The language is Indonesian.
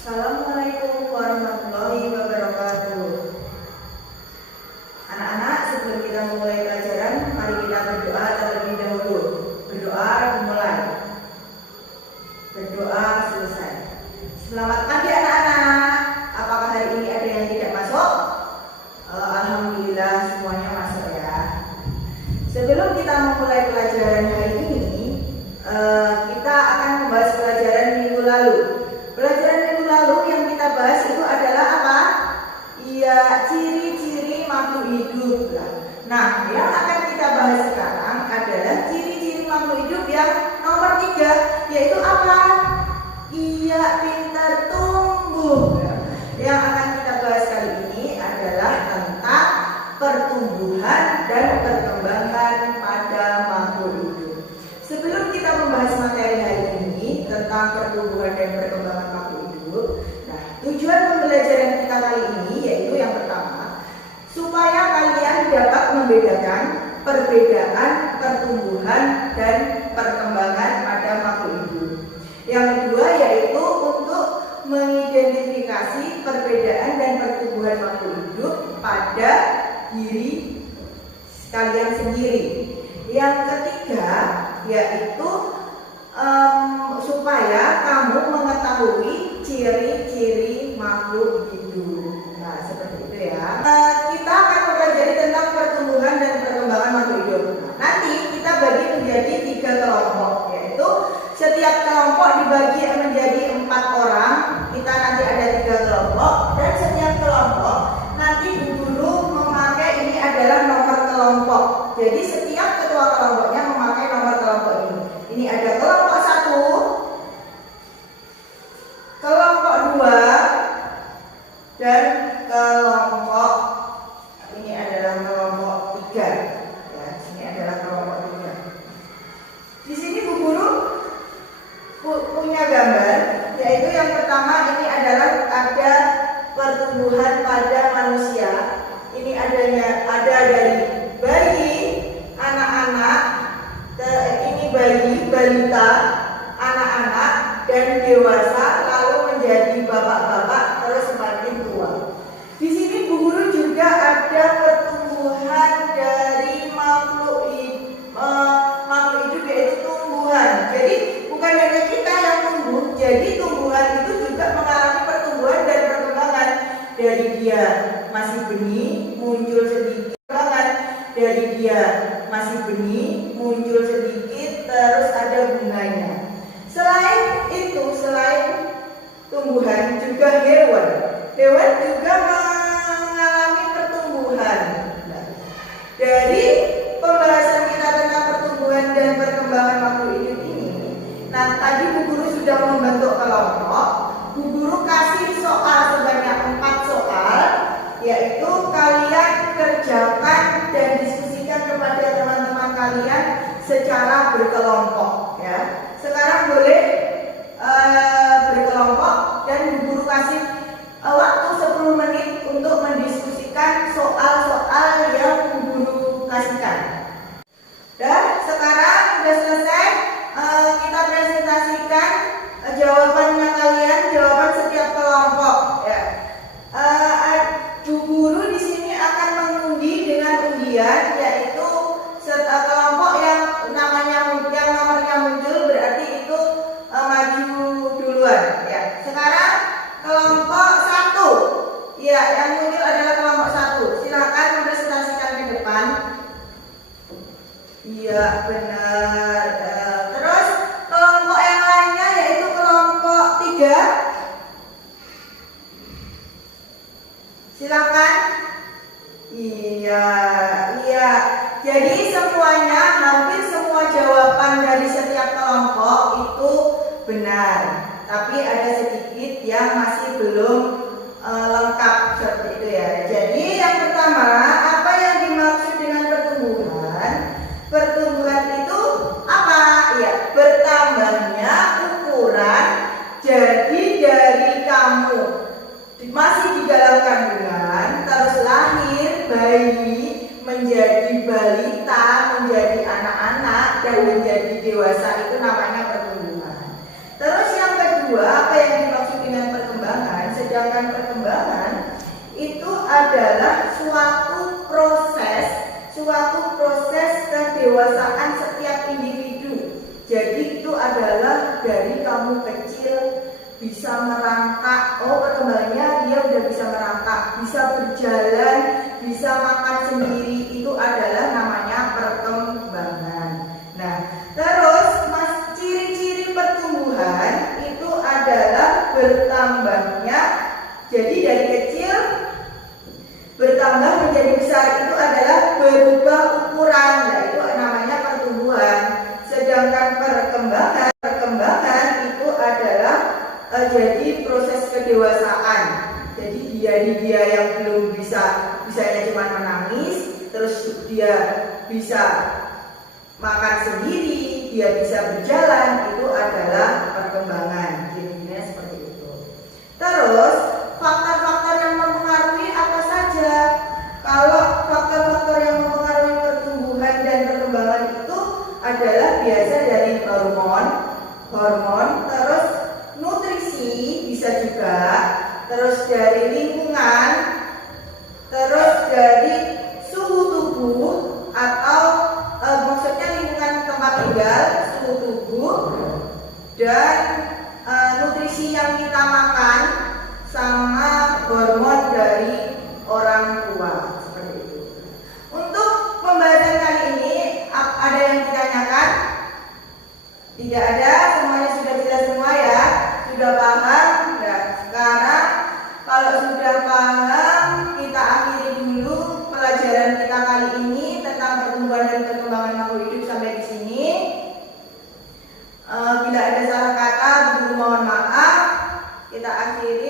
Assalamualaikum warahmatullahi wabarakatuh. Anak-anak, sebelum kita memulai pelajaran, mari kita berdoa terlebih dahulu. Berdoa dimulai. Berdoa selesai. Selamat pagi anak-anak. Apakah hari ini ada yang tidak masuk? Alhamdulillah semuanya masuk ya. Sebelum kita memulai pelajaran hari ini, kita akan membahas pelajaran minggu lalu. Pelajaran minggu lalu yang kita bahas itu adalah apa? Iya, ciri-ciri makhluk hidup. Nah, yang akan kita bahas sekarang adalah ciri-ciri makhluk hidup yang nomor 3, yaitu apa? Iya, pintar tumbuh. Yang akan kita bahas kali ini adalah tentang pertumbuhan dan perkembangan pada makhluk hidup. Sebelum kita membahas materi hari ini tentang pertumbuhan dan perkembangan makhluk hidup, nah, tujuan pembelajaran kita kali ini yaitu yang pertama, supaya kalian dapat membedakan perbedaan pertumbuhan dan perkembangan pada makhluk hidup. Yang kedua yaitu untuk mengidentifikasi perbedaan dan pertumbuhan makhluk hidup pada diri kalian sendiri. Yang ketiga yaitu supaya kamu mengetahui ciri-ciri makhluk hidup. Nah, seperti itu ya. Kita akan mempelajari tentang pertumbuhan dan perkembangan makhluk hidup. Nah, nanti kita bagi menjadi 3 kelompok, yaitu setiap kelompok dibagi menjadi 4 orang. Kita nanti ada 3 kelompok dan setiap kelompok nanti guru memakai ini adalah nomor kelompok. Jadi setiap ketua kelompoknya memakai nomor kelompok ini. Ini ada kelompok 1, kelompok 2, dan kelompok ini adalah kelompok 3. Ya, ini adalah kelompok 3. Di sini Bu Guru punya gambar, yaitu yang pertama ini adalah ada pertumbuhan pada manusia. Ini ada dari bayi, anak-anak, ini bayi, balita, anak-anak, dan dewasa, lalu menjadi bapak-bapak, terus semakin tua. Di sini Bu Guru juga ada pertumbuhan dari makhluk hidup yaitu tumbuhan. Jadi bukan hanya kita yang tumbuh, jadi tumbuhan itu juga mengalami pertumbuhan dan perkembangan. Dari dia masih benih muncul sedikit perkembangan, dari dia masih benih muncul sedikit, terus ada bunganya. Selain itu, selain tumbuhan juga hewan juga mengalami pertumbuhan. Nah, dari pembahasan kita tentang pertumbuhan dan perkembangan makhluk hidup ini, nah tadi Bu Guru sudah membentuk kelompok. Bu Guru kasih soal sebanyak 4 soal, yaitu kalian kerjakan dan diskusikan kepada teman-teman kalian secara berkelompok ya. Sekarang boleh berkelompok dan Bu Guru kasih waktu 10 menit untuk mendiskusikan soal-soal yang Bu Guru kasihkan. Dan sekarang sudah selesai, kita presentasikan jawabannya kalian, jawaban setiap kelompok ya. Bu Guru di sini akan mengundi dengan undian, yaitu kelompok yang nomornya muncul berarti itu maju duluan ya. Sekarang kelompok 1 ya, yang muncul adalah kelompok 1. Silakan presentasikan ke depan. Iya benar. Terus kelompok yang lainnya yaitu kelompok 3. Silakan. Iya. Jadi semuanya, hampir semua jawaban dari setiap kelompok itu benar. Tapi ada sedikit yang masih belum lengkap seperti itu ya. Jadi yang pertama, apa yang dimaksud dengan pertumbuhan? Pertumbuhan itu apa? Ya, bertambahnya ukuran. Jadi dari kamu masih di dalam kandungan, terus lahir bayi, menjadi balita, menjadi anak-anak, dan menjadi dewasa, itu namanya pertumbuhan. Terus yang kedua, apa yang dimaksud dengan perkembangan? sedangkan perkembangan itu adalah suatu proses kedewasaan setiap individu. Jadi itu adalah dari kamu kecil bisa merangkak, perkembangannya dia udah bisa merangkak, bisa berjalan, bisa makan sendiri, itu adalah namanya perkembangan. Nah, terus ciri-ciri pertumbuhan itu adalah bertambahnya. Jadi dari kecil bertambah menjadi besar itu adalah berubah ukuran, nah itu namanya pertumbuhan. Sedangkan perkembangan itu adalah jadi proses kedewasaan. Jadi dia yang belum bisanya cuma menangis, terus dia bisa makan sendiri, dia bisa berjalan, itu adalah perkembangan. Ciri-cirinya seperti itu. Terus faktor-faktor yang mempengaruhi apa saja? Kalau faktor-faktor yang mempengaruhi pertumbuhan dan perkembangan itu adalah biasa dari hormon, terus nutrisi bisa juga, terus dari lingkungan, terus dari suhu tubuh atau maksudnya lingkungan tempat tinggal, suhu tubuh, dan nutrisi yang kita makan, sama hormon dari orang tua, seperti itu. Untuk pembahasan kali ini ada yang ditanyakan? Tidak ada, semuanya sudah jelas semua ya, sudah paham. Nah, sekarang kalau sudah paham, kita akhiri dulu pelajaran kita kali ini tentang pertumbuhan dan perkembangan makhluk hidup sampai di sini. Bila ada salah kata, mohon maaf. Kita akhiri.